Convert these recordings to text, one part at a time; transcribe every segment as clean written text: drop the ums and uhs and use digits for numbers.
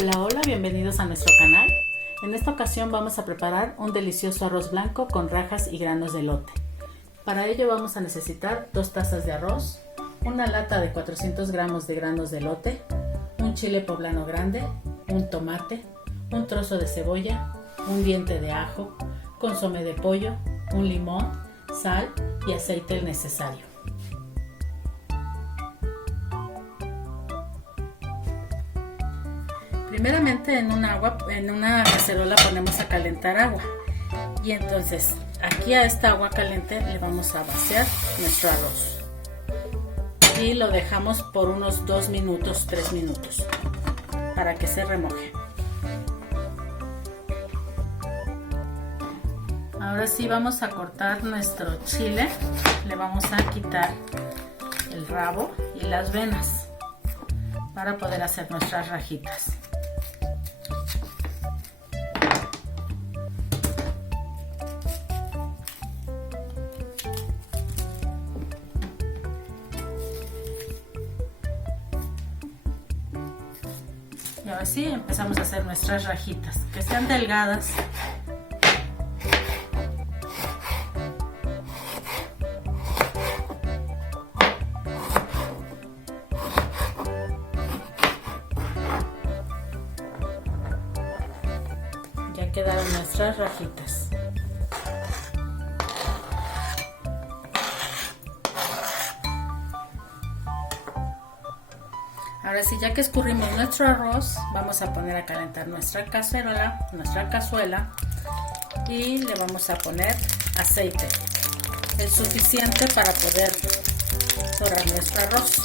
Hola, hola, bienvenidos a nuestro canal. En esta ocasión vamos a preparar un delicioso arroz blanco con rajas y granos de elote. Para ello vamos a necesitar 2 tazas de arroz, una lata de 400 gramos de granos de elote, un chile poblano grande, un tomate, un trozo de cebolla, un diente de ajo, consomé de pollo, un limón, sal y aceite necesario. Primeramente en una cacerola ponemos a calentar agua y entonces aquí a esta agua caliente le vamos a vaciar nuestro arroz y lo dejamos por unos 2 minutos, 3 minutos para que se remoje. Ahora sí vamos a cortar nuestro chile, le vamos a quitar el rabo y las venas para poder hacer nuestras rajitas. Y ahora sí empezamos a hacer nuestras rajitas, que sean delgadas. Ya quedaron nuestras rajitas. Ahora sí, ya que escurrimos nuestro arroz, vamos a poner a calentar nuestra cazuela y le vamos a poner aceite, el suficiente para poder dorar nuestro arroz.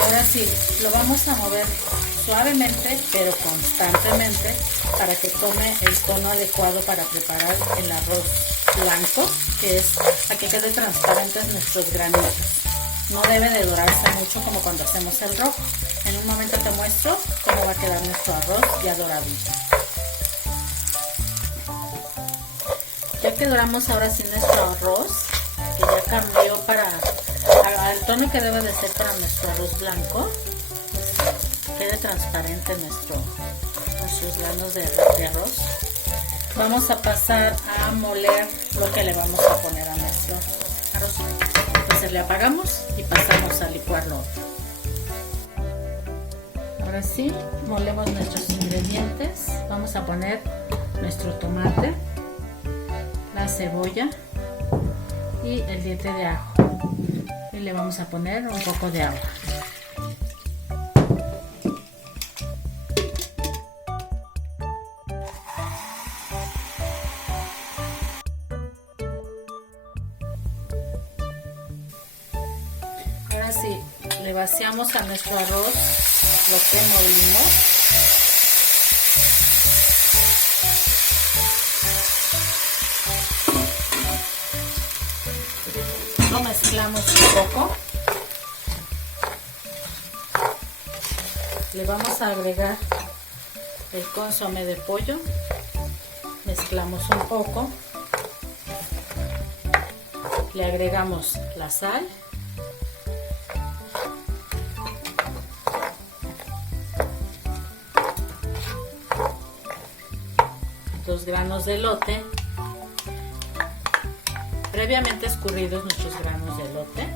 Ahora sí, lo vamos a mover suavemente pero constantemente para que tome el tono adecuado para preparar el arroz blanco, que es a que quede transparentes nuestros granitos. No debe de dorarse mucho como cuando hacemos el rojo. En un momento te muestro cómo va a quedar nuestro arroz ya doradito. Ya que doramos ahora sí nuestro arroz, que ya cambió para el tono que debe de ser para nuestro arroz blanco, quede transparente nuestros granos de arroz. Vamos a pasar a moler lo que le vamos a poner a nuestro arroz. Entonces le apagamos y pasamos a licuarlo. Ahora sí, molemos nuestros ingredientes. Vamos a poner nuestro tomate, la cebolla y el diente de ajo. Y le vamos a poner un poco de agua. Ahora sí, le vaciamos a nuestro arroz lo que molimos. Lo mezclamos un poco. Le vamos a agregar el consomé de pollo. Mezclamos un poco. Le agregamos la sal. Dos granos de elote. Previamente escurridos nuestros granos de elote,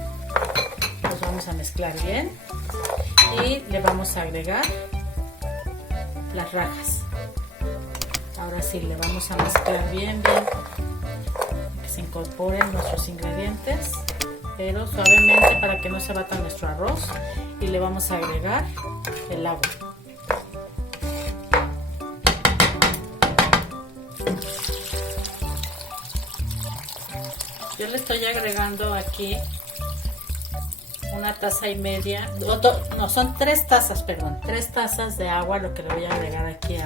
los vamos a mezclar bien y le vamos a agregar las rajas. Ahora sí, le vamos a mezclar bien, que se incorporen nuestros ingredientes, pero suavemente para que no se bata nuestro arroz, y le vamos a agregar el agua. Yo le estoy agregando aquí 1,5 tazas, no, son 3 tazas, perdón, 3 tazas de agua, lo que le voy a agregar aquí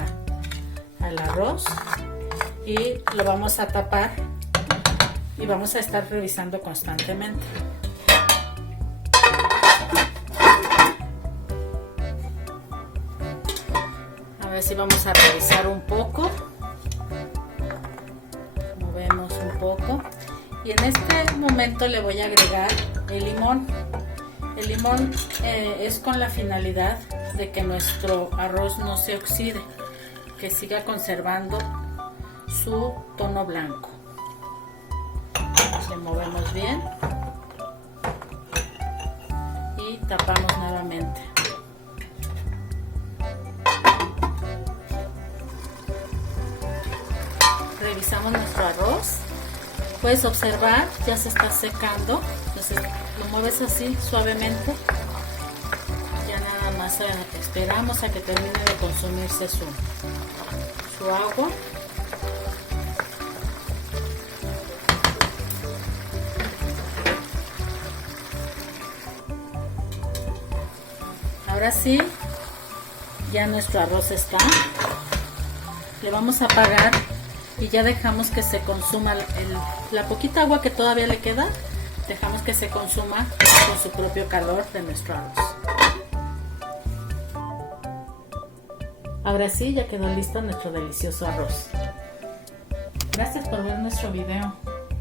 al arroz, y lo vamos a tapar y vamos a estar revisando constantemente. Ahora sí vamos a revisar un poco. Movemos un poco. Y en este momento le voy a agregar el limón. El limón es con la finalidad de que nuestro arroz no se oxide, que siga conservando su tono blanco. Le movemos bien y tapamos nuevamente. Revisamos nuestro arroz. Puedes observar, ya se está secando, entonces lo mueves así suavemente. Ya nada más esperamos a que termine de consumirse su agua. Ahora sí, ya nuestro arroz está. Le vamos a apagar y ya dejamos que se consuma la poquita agua que todavía le queda. Dejamos que se consuma con su propio calor de nuestro arroz. Ahora sí, ya quedó listo nuestro delicioso arroz. Gracias por ver nuestro video.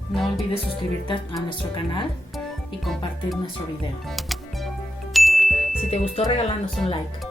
No olvides suscribirte a nuestro canal y compartir nuestro video. Si te gustó, regálanos un like.